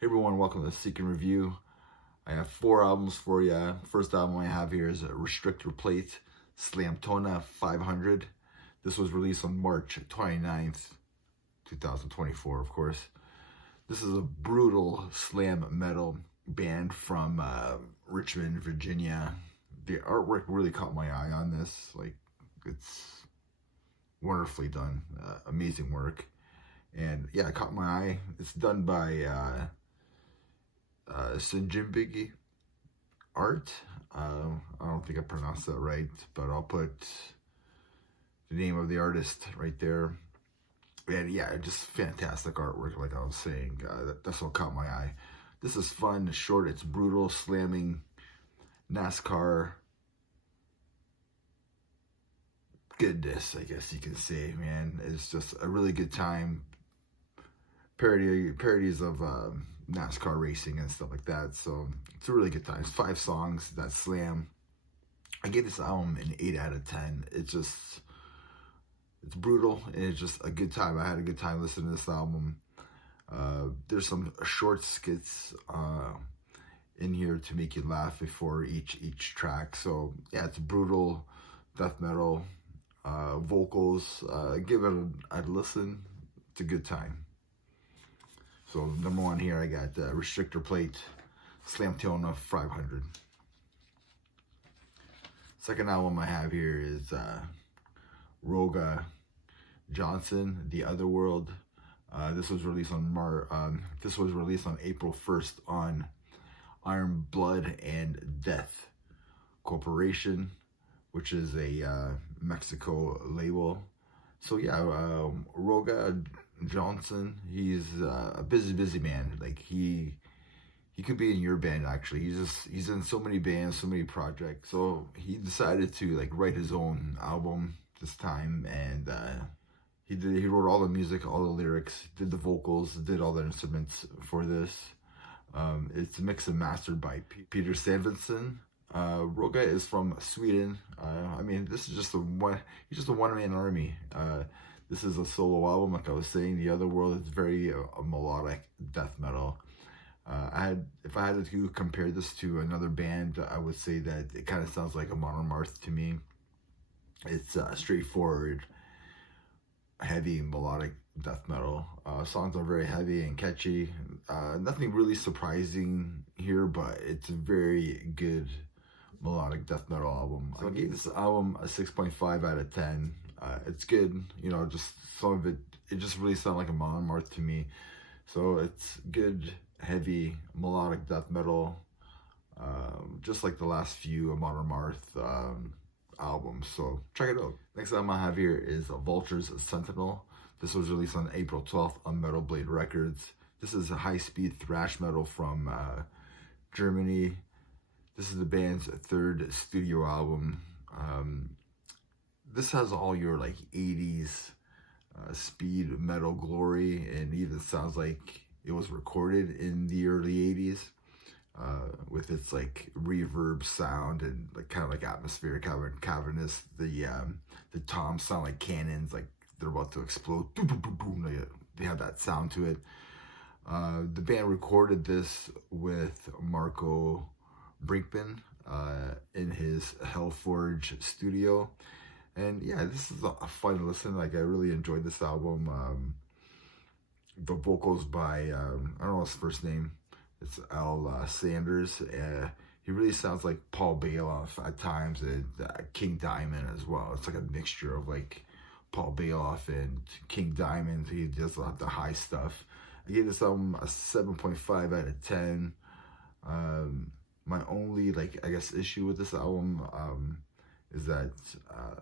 Hey everyone, welcome to the Seek and Review. I have 4 albums for you. First album I have here is a Restrictor Plate Slamtona 500. This was released on March 29th, 2024, of course. This is a brutal slam metal band from Richmond, Virginia. The artwork really caught my eye on this. Like, it's wonderfully done. Amazing work. And yeah, it caught my eye. It's done by Sinjimbigi Art. I don't think I pronounced that right, but I'll put the name of the artist right there. And yeah, just fantastic artwork, like I was saying. That's what caught my eye. This is fun, it's short, it's brutal, slamming NASCAR goodness, I guess you can say, man. It's just a really good time. Parodies of NASCAR racing and stuff like that. So it's a really good time. It's 5 songs that slam. I gave this album an 8 out of 10. It's brutal and it's just a good time. I had a good time listening to this album. There's some short skits in here to make you laugh before each track. So yeah, it's brutal death metal. Vocals. Give it a listen. It's a good time. So number 1 here, I got Restrictor Plate Slamtona 500. Second album I have here is Rogga Johansson, The Other World. This was released on April 1st on Iron Blood and Death Corporation, which is a Mexico label. So yeah, Rogga Johansson, he's a busy man. Like he could be in your band actually. He's in so many bands, so many projects. So he decided to like write his own album this time, and he wrote all the music, all the lyrics, did the vocals, did all the instruments for this. It's mixed and mastered by Peter Sandvinsson. Rogga is from Sweden. I mean, this is just he's just a one-man army. This is a solo album, like I was saying. The Other World is very melodic death metal. If I had to compare this to another band, I would say that it kind of sounds like a Modern Marth to me. It's straightforward, heavy, melodic death metal. Songs are very heavy and catchy. Nothing really surprising here, but it's a very good melodic death metal album. So I gave this album a 6.5 out of 10. It's good, you know, just some of it just really sounded like a Modern Marth to me. So it's good, heavy, melodic death metal, just like the last few Modern Marth albums. So check it out. Next album I have here is Vultures Sentinel. This was released on April 12th on Metal Blade Records. This is a high-speed thrash metal from Germany. This is the band's 3rd studio album. This has all your like 80s speed metal glory, and even sounds like it was recorded in the early 80s with its like reverb sound and like kind of like atmospheric, cavernous. The toms sound like cannons, like they're about to explode. They have that sound to it. The band recorded this with Marco Brinkman in his Hellforge studio. And yeah, this is a fun listen. Like, I really enjoyed this album. The vocals by, I don't know his first name. It's Al Sanders. He really sounds like Paul Bailoff at times, and King Diamond as well. It's like a mixture of like Paul Bailoff and King Diamond. He does the high stuff. I gave this album a 7.5 out of 10. My only, like, I guess, issue with this album is that I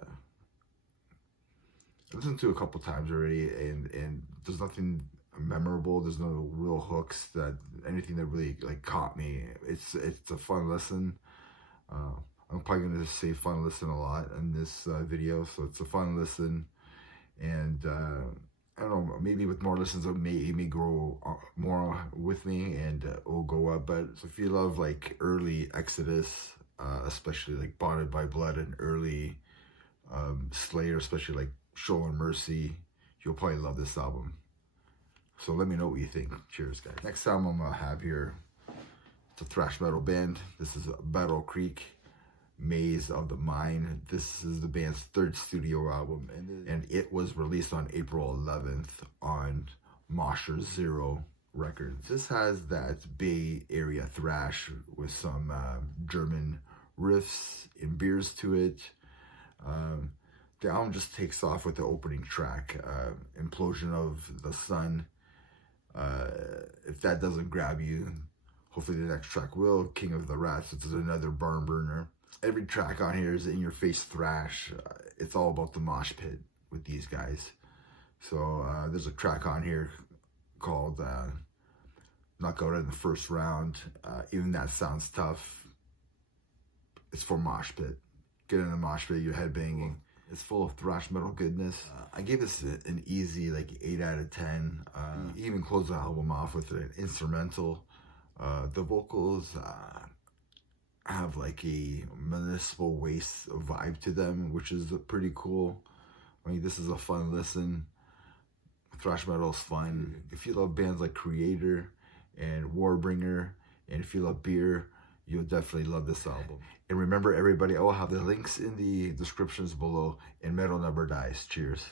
listened to it a couple times already, and there's nothing memorable. There's no real hooks, anything that really like caught me. It's a fun listen. I'm probably gonna say fun listen a lot in this video, so it's a fun listen, and I don't know, maybe with more listens it may grow more with me, and it will go up. But if you love like early Exodus, especially like Bonded by Blood, and early Slayer, especially like Show and Mercy, you'll probably love this album. So let me know what you think. Cheers, guys. Next album I'm gonna have here, it's a thrash metal band. This is BattleCreek, Maze of the Mind. This is the band's third studio album, and it was released on April 11th on Mosher Zero Records. This has that Bay Area thrash with some German riffs and beers to it. The album just takes off with the opening track, Implosion of the Sun. If that doesn't grab you, hopefully the next track will. King of the Rats, which is another barn burner. Every track on here is in-your-face thrash. It's all about the mosh pit with these guys. So there's a track on here called Knockout in the First Round. Even that sounds tough. It's for mosh pit. Get in the mosh pit, you're headbanging. It's full of thrash metal goodness. I gave this an easy like 8 out of 10. Even closed the album off with an instrumental. The vocals have like a municipal waste vibe to them, which is pretty cool. I mean, this is a fun listen. Thrash metal is fun. If you love bands like Creator and Warbringer, and if you love beer, you'll definitely love this album. And remember, everybody, I will have the links in the descriptions below, and Metal Never Dies. Cheers.